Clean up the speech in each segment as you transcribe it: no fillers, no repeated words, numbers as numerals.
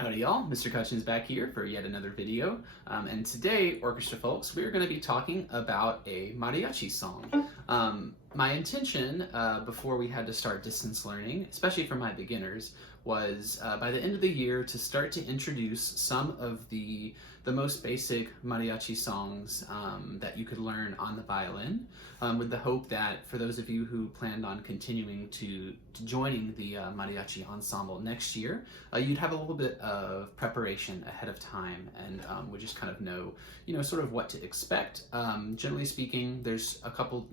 Howdy y'all, Mr. Cutchins back here for yet another video. And today, orchestra folks, we're going to be talking about a mariachi song. My intention before we had to start distance learning, especially for my beginners, was by the end of the year to start to introduce some of the most basic mariachi songs that you could learn on the violin, with the hope that for those of you who planned on continuing to joining the mariachi ensemble next year, you'd have a little bit of preparation ahead of time and would just kind of know, sort of what to expect. Generally speaking, there's a couple,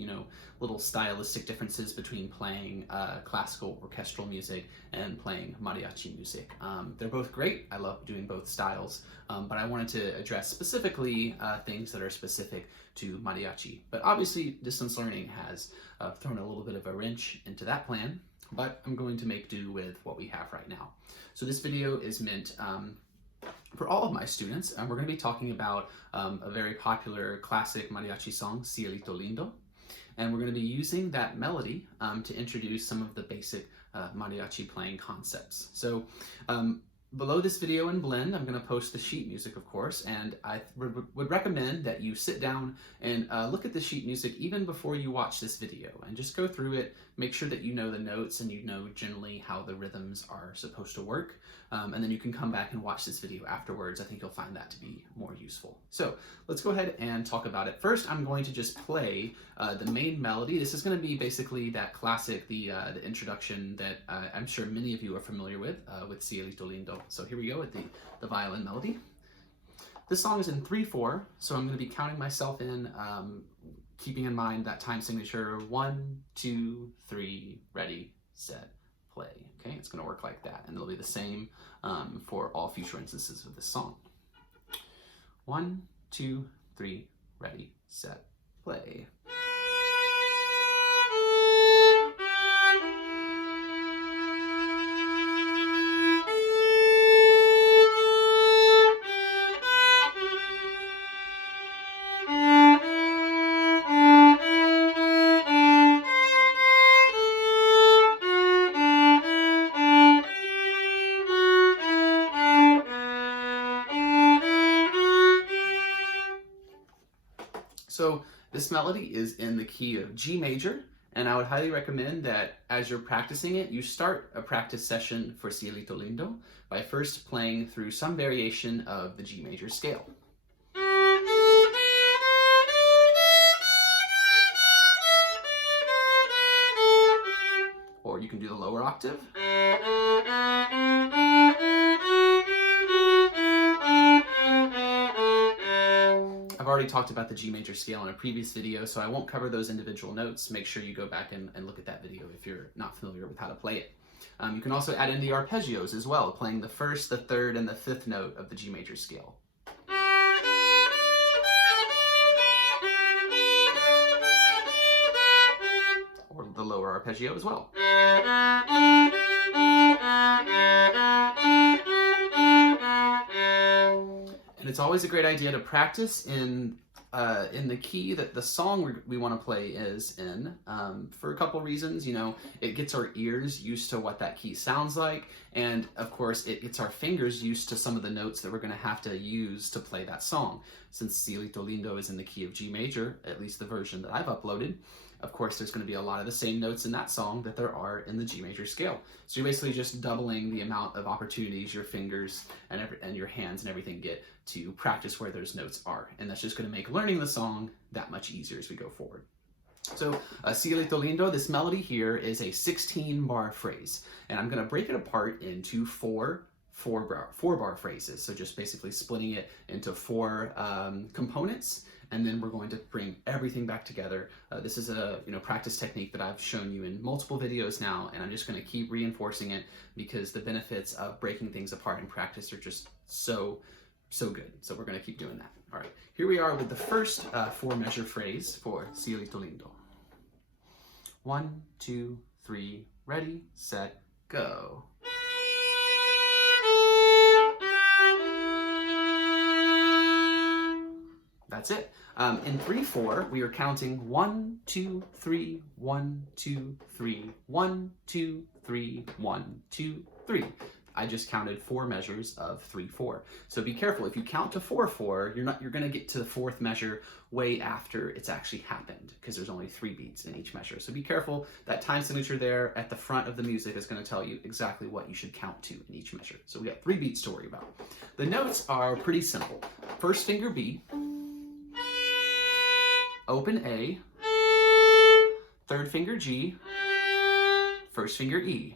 little stylistic differences between playing classical orchestral music and playing mariachi music. They're both great. I love doing both styles, but I wanted to address specifically things that are specific to mariachi. But obviously, distance learning has thrown a little bit of a wrench into that plan, but I'm going to make do with what we have right now. So this video is meant for all of my students, and we're going to be talking about a very popular classic mariachi song, Cielito, Lindo. And we're going to be using that melody to introduce some of the basic mariachi playing concepts. So below this video in Blend, I'm going to post the sheet music, of course, and I would recommend that you sit down and look at the sheet music even before you watch this video, and just go through it, make sure that you know the notes and you know generally how the rhythms are supposed to work, and then you can come back and watch this video afterwards. I think you'll find that to be more useful. So let's go ahead and talk about it. First, I'm going to just play the main melody. This is going to be basically that classic, the introduction that I'm sure many of you are familiar with Cielito, Lindo. So here we go with the violin melody. This song is in 3/4, so I'm going to be counting myself in, keeping in mind that time signature 1, 2, 3, ready, set, play. Okay, it's going to work like that, and it'll be the same for all future instances of this song. 1, 2, 3, ready, set, play. So this melody is in the key of G major, and I would highly recommend that as you're practicing it, you start a practice session for Cielito, Lindo by first playing through some variation of the G major scale. Or you can do the lower octave. I've already talked about the G major scale in a previous video, so I won't cover those individual notes. Make sure you go back and look at that video if you're not familiar with how to play it. You can also add in the arpeggios as well, playing the first, the third, and the fifth note of the G major scale. Or the lower arpeggio as well. And it's always a great idea to practice in the key that the song we want to play is in, for a couple reasons. It gets our ears used to what that key sounds like, and of course it gets our fingers used to some of the notes that we're going to have to use to play that song. Since Cielito, Lindo is in the key of G major, at least the version that I've uploaded, of course there's going to be a lot of the same notes in that song that there are in the G major scale. So you're basically just doubling the amount of opportunities your fingers and your hands and everything get to practice where those notes are. And that's just going to make learning the song that much easier as we go forward. So Cielito, Lindo, this melody here is a 16-bar phrase. And I'm going to break it apart into four bar phrases. So just basically splitting it into 4 components. And then we're going to bring everything back together. This is a practice technique that I've shown you in multiple videos now, and I'm just going to keep reinforcing it because the benefits of breaking things apart in practice are just so good. So we're going to keep doing that. All right, here we are with the first 4-measure phrase for Cielito, Lindo. 1, 2, 3, ready, set, go. That's it. In 3/4, we are counting 1, 2, 3, 1, 2, 3, 1, 2, 3, 1, 2, 3. I just counted 4 measures of 3/4. So be careful. If you count to 4/4, you're going to get to the 4th measure way after it's actually happened, because there's only 3 beats in each measure. So be careful. That time signature there at the front of the music is going to tell you exactly what you should count to in each measure. So we got 3 beats to worry about. The notes are pretty simple. First finger B, open A, third finger G, first finger E.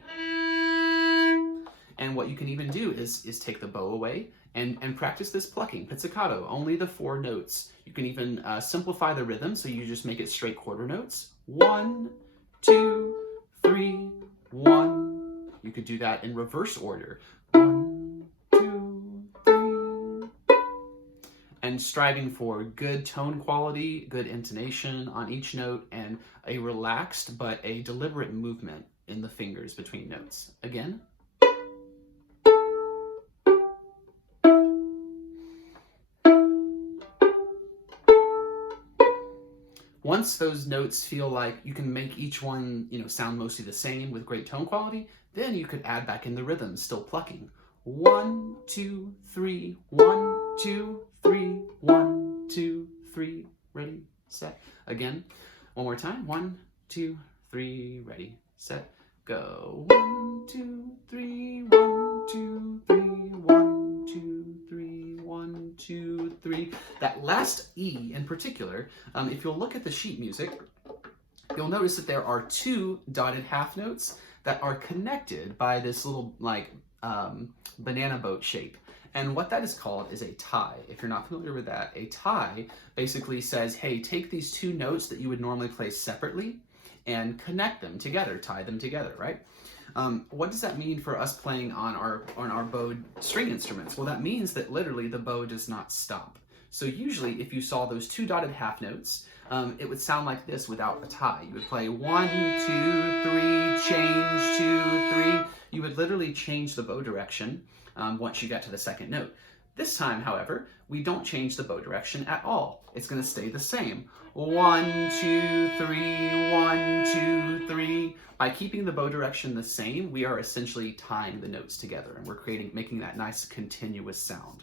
And what you can even do is take the bow away and practice this plucking, pizzicato, only the 4 notes. You can even simplify the rhythm, so you just make it straight quarter notes. 1, 2, 3, 1. You could do that in reverse order. 1, 2, 3. And striving for good tone quality, good intonation on each note, and a relaxed but a deliberate movement in the fingers between notes. Again. Once those notes feel like you can make each one, sound mostly the same with great tone quality, then you could add back in the rhythm, still plucking. 1, 2, 3, 1, 2, 3, 1, 2, 3, ready, set. Again, one more time. 1, 2, 3, ready, set, go. 1, 2, 3, 1, 2, 3, 1, 2, 3, 1, 2, 3. That last E in particular, if you'll look at the sheet music, you'll notice that there are 2 dotted half notes that are connected by this little banana boat shape. And what that is called is a tie. If you're not familiar with that, a tie basically says, hey, take these 2 notes that you would normally play separately and connect them together, tie them together, right? What does that mean for us playing on our bowed string instruments? Well, that means that literally the bow does not stop. So usually if you saw those 2 dotted half notes, it would sound like this without a tie. You would play 1, 2, 3, change, 2, 3. You would literally change the bow direction once you got to the second note. This time, however, we don't change the bow direction at all. It's going to stay the same. 1, 2, 3, 1, 2, 3. By keeping the bow direction the same, we are essentially tying the notes together, and we're making that nice continuous sound.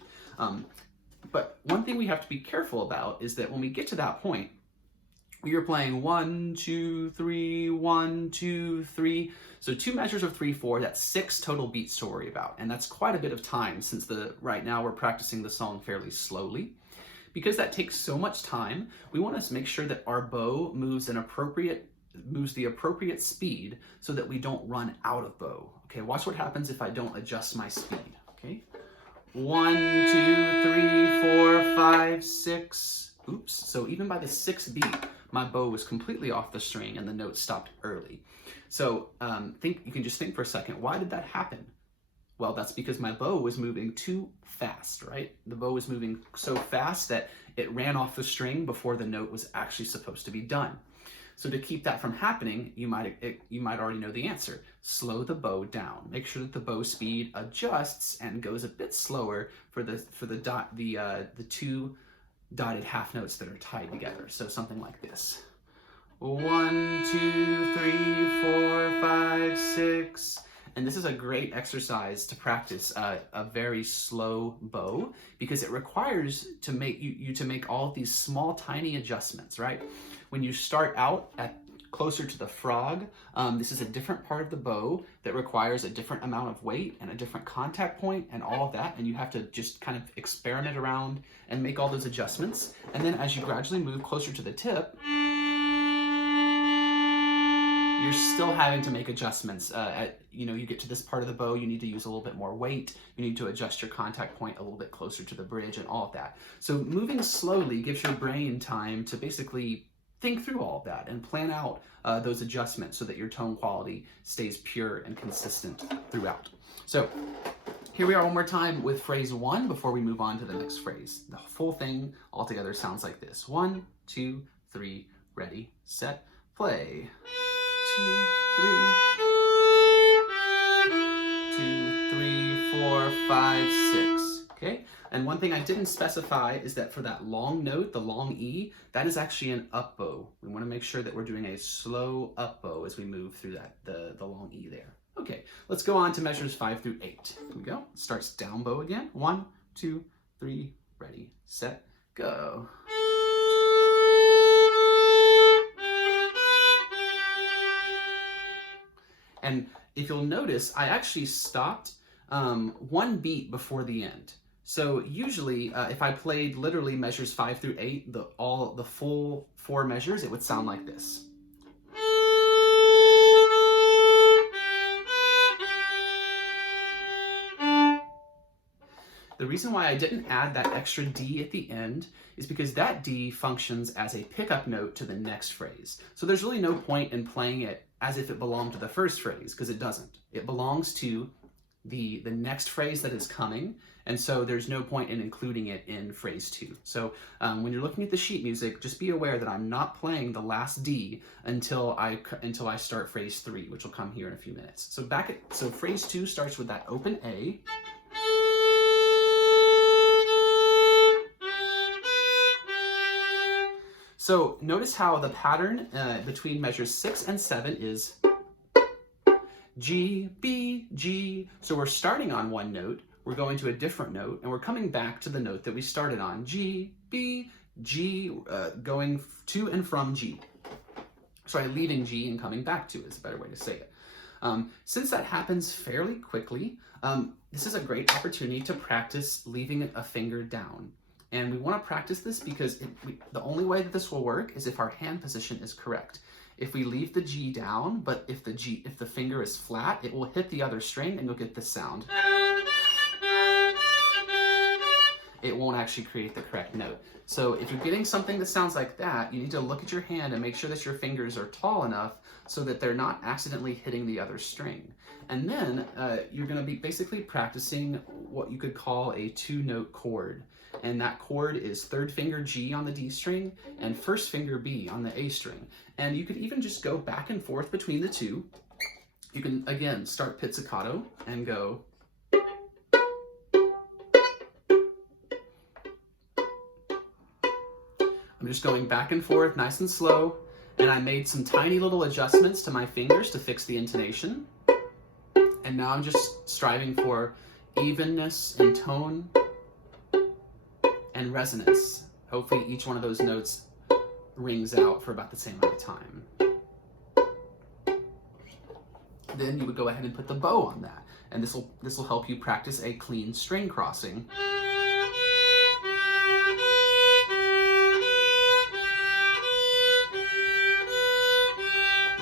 But one thing we have to be careful about is that when we get to that point, we are playing 1, 2, 3, 1, 2, 3. So 2 measures of 3/4, that's 6 total beats to worry about. And that's quite a bit of time, since right now we're practicing the song fairly slowly. Because that takes so much time, we want to make sure that our bow moves the appropriate speed so that we don't run out of bow. Okay, watch what happens if I don't adjust my speed. Okay, 1, 2, 3, 4, 5, 6. Oops, so even by the 6th beat, my bow was completely off the string and the note stopped early. So you can just think for a second, why did that happen? Well, that's because my bow was moving too fast, right? The bow was moving so fast that it ran off the string before the note was actually supposed to be done. So to keep that from happening, you might already know the answer. Slow the bow down. Make sure that the bow speed adjusts and goes a bit slower for the 2 dotted half notes that are tied together. So something like this. 1, 2, 3, 4, 5, 6. And this is a great exercise to practice a very slow bow, because it requires you to make all of these small, tiny adjustments, right? When you start out closer to the frog, this is a different part of the bow that requires a different amount of weight and a different contact point and all of that, and you have to just kind of experiment around and make all those adjustments. And then as you gradually move closer to the tip, you're still having to make adjustments. You get to this part of the bow, you need to use a little bit more weight, you need to adjust your contact point a little bit closer to the bridge and all of that. So moving slowly gives your brain time to basically think through all of that and plan out those adjustments so that your tone quality stays pure and consistent throughout. So here we are one more time with phrase 1 before we move on to the next phrase. The full thing altogether sounds like this. 1, 2, 3, ready, set, play. 2, 3, 4, 5, 6. Okay? And one thing I didn't specify is that for that long note, the long E, that is actually an up bow. We want to make sure that we're doing a slow up bow as we move through the long E there. Okay, let's go on to measures 5 through 8. Here we go. It starts down bow again. 1, 2, 3, ready, set, go. And if you'll notice, I actually stopped one beat before the end. So usually, if I played literally measures 5 through 8, the full 4 measures, it would sound like this. The reason why I didn't add that extra D at the end is because that D functions as a pickup note to the next phrase. So there's really no point in playing it as if it belonged to the first phrase, because it doesn't. It belongs to the next phrase that is coming, and so there's no point in including it in phrase 2. So when you're looking at the sheet music, just be aware that I'm not playing the last D until I start phrase 3, which will come here in a few minutes. So phrase 2 starts with that open A. So notice how the pattern between measures 6 and 7 is G, B, G. So we're starting on one note, we're going to a different note, and we're coming back to the note that we started on. G, B, G, going to and from G. Sorry, leaving G and coming back to is a better way to say it. Since that happens fairly quickly, this is a great opportunity to practice leaving a finger down. And we want to practice this because the only way that this will work is if our hand position is correct. If we leave the G down, but if the finger is flat, it will hit the other string and you'll get this sound. It won't actually create the correct note. So if you're getting something that sounds like that, you need to look at your hand and make sure that your fingers are tall enough so that they're not accidentally hitting the other string. And then you're going to be basically practicing what you could call a 2-note chord. And that chord is 3rd finger G on the D string and 1st finger B on the A string. And you could even just go back and forth between the two. You can, again, start pizzicato and go. I'm just going back and forth, nice and slow. And I made some tiny little adjustments to my fingers to fix the intonation. And now I'm just striving for evenness and tone and resonance. Hopefully each one of those notes rings out for about the same amount of time. Then you would go ahead and put the bow on that, and this will help you practice a clean string crossing.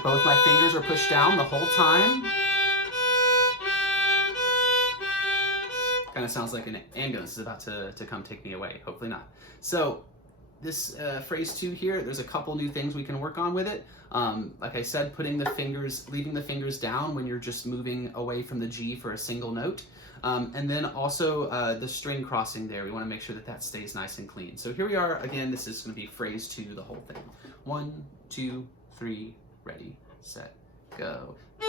Both my fingers are pushed down the whole time. Kind of sounds like an ambulance is about to come take me away. Hopefully not. So this phrase 2 here, there's a couple new things we can work on with it. Like I said, leaving the fingers down when you're just moving away from the G for a single note. And then also the string crossing there. We want to make sure that that stays nice and clean. So here we are again. This is going to be phrase 2, the whole thing. 1, 2, 3, ready, set, go. 2,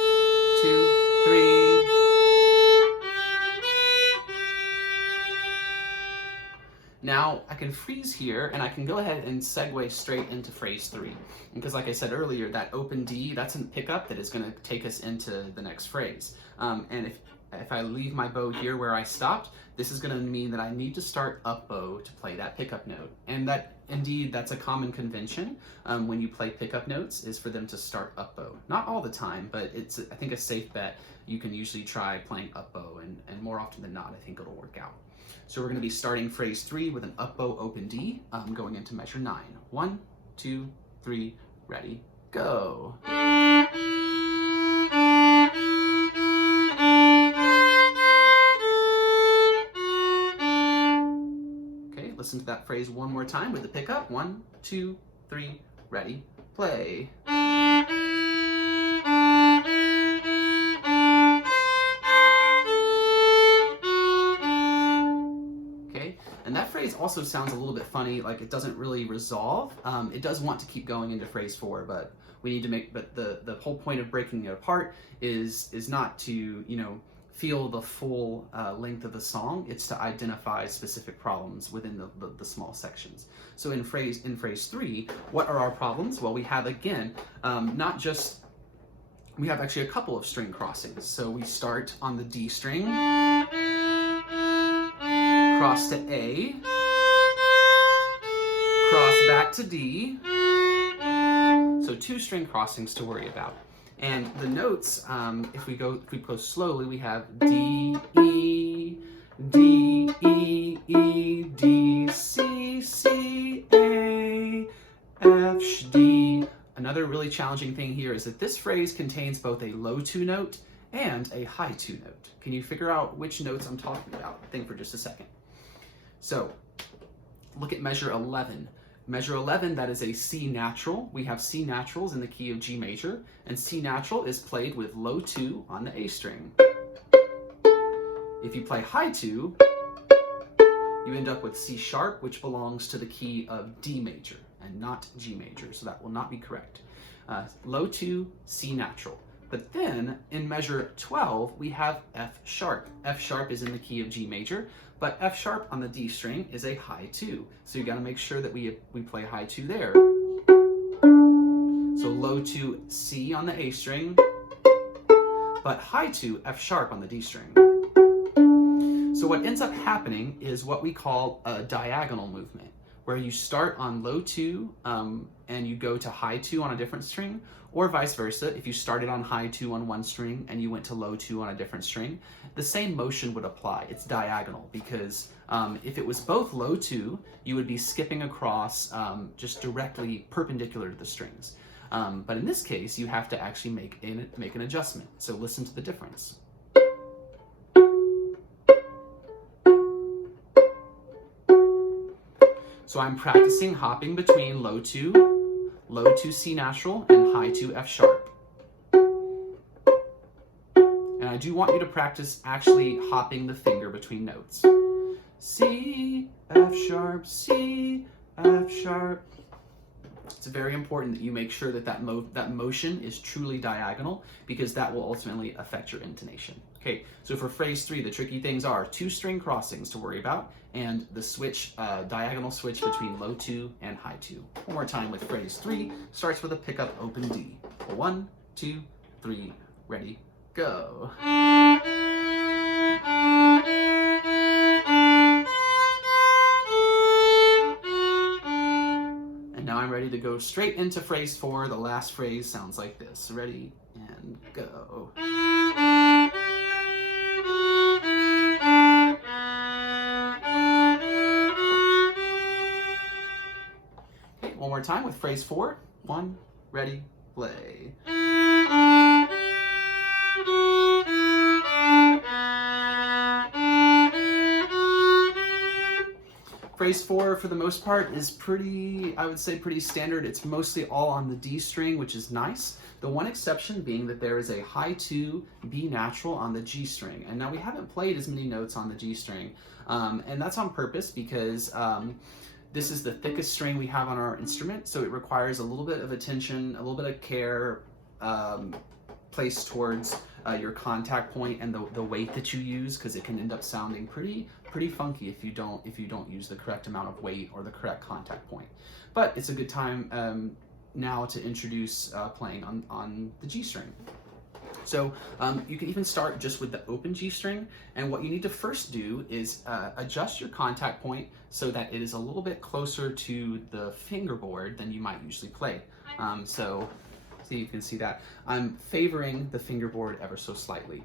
3. Now I can freeze here and I can go ahead and segue straight into phrase 3. Because like I said earlier, that open D, that's a pickup that is going to take us into the next phrase. And if I leave my bow here where I stopped, this is going to mean that I need to start up bow to play that pickup note. And that's a common convention when you play pickup notes, is for them to start up bow. Not all the time, but it's, I think, a safe bet. You can usually try playing up bow, and more often than not, I think it'll work out. So we're going to be starting phrase 3 with an up bow open D, going into measure 9. 1, 2, 3, ready, go. Okay, listen to that phrase one more time with the pickup. 1, 2, 3, ready, play. And that phrase also sounds a little bit funny, like it doesn't really resolve. It does want to keep going into phrase 4, but we need to but the whole point of breaking it apart is not to, feel the full length of the song. It's to identify specific problems within the small sections. So in phrase 3, what are our problems? Well, we have, again, not just we have actually a couple of string crossings. So we start on the D string, cross to A, cross back to D. So 2 string crossings to worry about. And the notes, if we go slowly, we have D, E, D, E, E, D, C, C, A, F, D. Another really challenging thing here is that this phrase contains both a low 2 note and a high 2 note. Can you figure out which notes I'm talking about? Think for just a second. So look at measure 11. Measure 11, that is a C natural. We have C naturals in the key of G major, and C natural is played with low 2 on the A string. If you play high 2, you end up with C sharp, which belongs to the key of D major and not G major, so that will not be correct. Low 2, C natural. But then in measure 12, we have F sharp. F sharp is in the key of G major, but F sharp on the D string is a high 2. So you got to make sure that we play high 2 there. So low 2, C on the A string, but high 2, F sharp on the D string. So what ends up happening is what we call a diagonal movement, where you start on low 2 and you go to high 2 on a different string, or vice versa. If you started on high 2 on one string and you went to low 2 on a different string, the same motion would apply. It's diagonal because if it was both low 2, you would be skipping across just directly perpendicular to the strings. But in this case, you have to actually make an adjustment. So listen to the difference. So I'm practicing hopping between low 2 C natural, and high 2 F sharp. And I do want you to practice actually hopping the finger between notes. C, F sharp, C, F sharp. It's very important that you make sure that that motion is truly diagonal, because that will ultimately affect your intonation. Okay, so for phrase 3, the tricky things are 2 string crossings to worry about, and the switch, diagonal switch between low 2 and high 2. One more time with phrase 3, starts with a pickup open D. 1, 2, 3, ready, go. And now I'm ready to go straight into phrase 4. The last phrase sounds like this. Ready, and go. One more time with phrase 4. 1, ready, play. Phrase 4, for the most part, is I would say pretty standard. It's mostly all on the D string, which is nice. The one exception being that there is a high 2 B natural on the G string. And now we haven't played as many notes on the G string. And that's on purpose because this is the thickest string we have on our instrument, so it requires a little bit of attention, a little bit of care placed towards your contact point and the weight that you use, because it can end up sounding pretty funky if you don't use the correct amount of weight or the correct contact point. But it's a good time now to introduce playing on the G string. So you can even start just with the open G string, and what you need to first do is adjust your contact point so that it is a little bit closer to the fingerboard than you might usually play. So you can see that I'm favoring the fingerboard ever so slightly.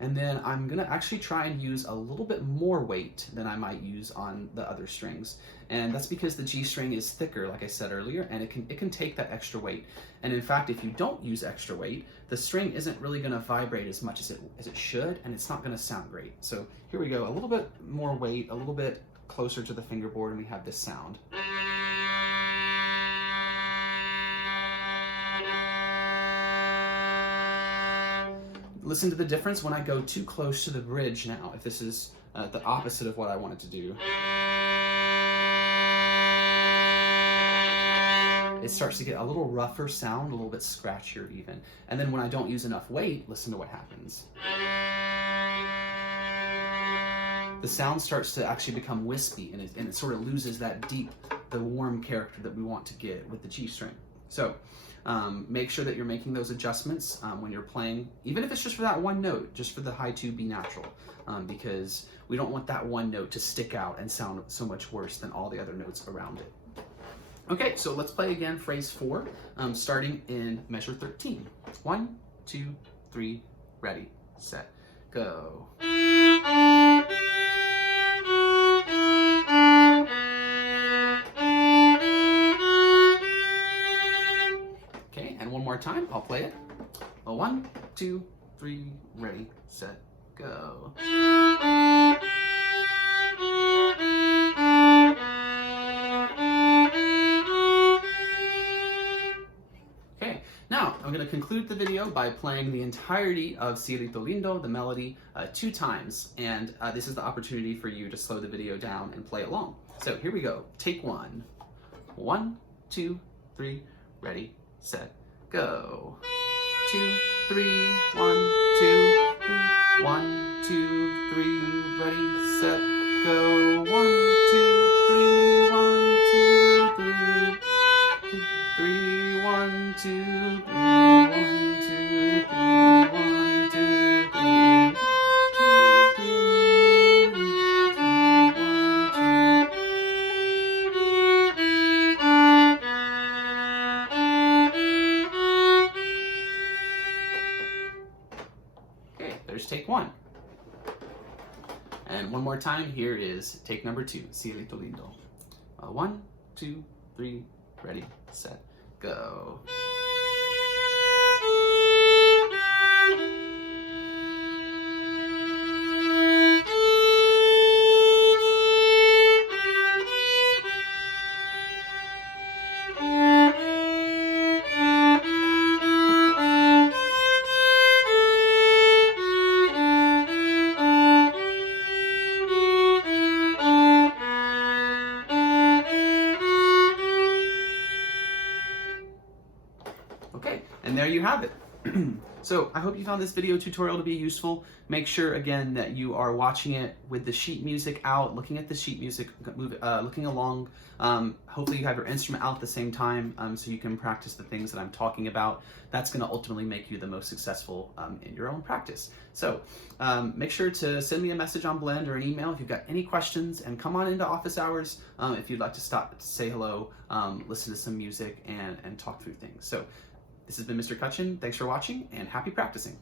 And then I'm gonna actually try and use a little bit more weight than I might use on the other strings. And that's because the G string is thicker, like I said earlier, and it can take that extra weight. And in fact, if you don't use extra weight, the string isn't really gonna vibrate as much as it should, and it's not gonna sound great. So here we go, a little bit more weight, a little bit closer to the fingerboard, and we have this sound. Listen to the difference when I go too close to the bridge now, if this is the opposite of what I wanted to do. It starts to get a little rougher sound, a little bit scratchier even. And then when I don't use enough weight, listen to what happens. The sound starts to actually become wispy, and it sort of loses that deep, the warm character that we want to get with the G string. So Make sure that you're making those adjustments when you're playing, even if it's just for that one note, just for the high 2 B natural, because we don't want that one note to stick out and sound so much worse than all the other notes around it. Okay, so let's play again phrase 4, starting in measure 13. 1, 2, 3, ready, set, go. Okay, and one more time, I'll play it. 1, 2, 3, ready, set, go. Okay, now I'm going to conclude the video by playing the entirety of Cielito, Lindo, the melody, 2 times, and this is the opportunity for you to slow the video down and play along. So here we go. Take 1. 1, 2, 3, ready, set, go. 2, 3, 1, 2, 3, 1, 2, 3, ready, set, go. 1, 2, 3, 1, 2, 3, 3, 1, 2, 3, 1, 2, 3, 1, 2, 3, 1, 2. Okay, there's take 1. And one more time, here is take number 2, Cielito, Lindo. 1, 2, 3, ready, set, go. Okay, and there you have it. So I hope you found this video tutorial to be useful. Make sure again that you are watching it with the sheet music out, looking at the sheet music, looking along. Hopefully you have your instrument out at the same time so you can practice the things that I'm talking about. That's going to ultimately make you the most successful in your own practice. So make sure to send me a message on Blend or an email if you've got any questions, and come on into office hours if you'd like to stop to say hello, listen to some music, and talk through things. So this has been Mr. Cutchin. Thanks for watching, and happy practicing.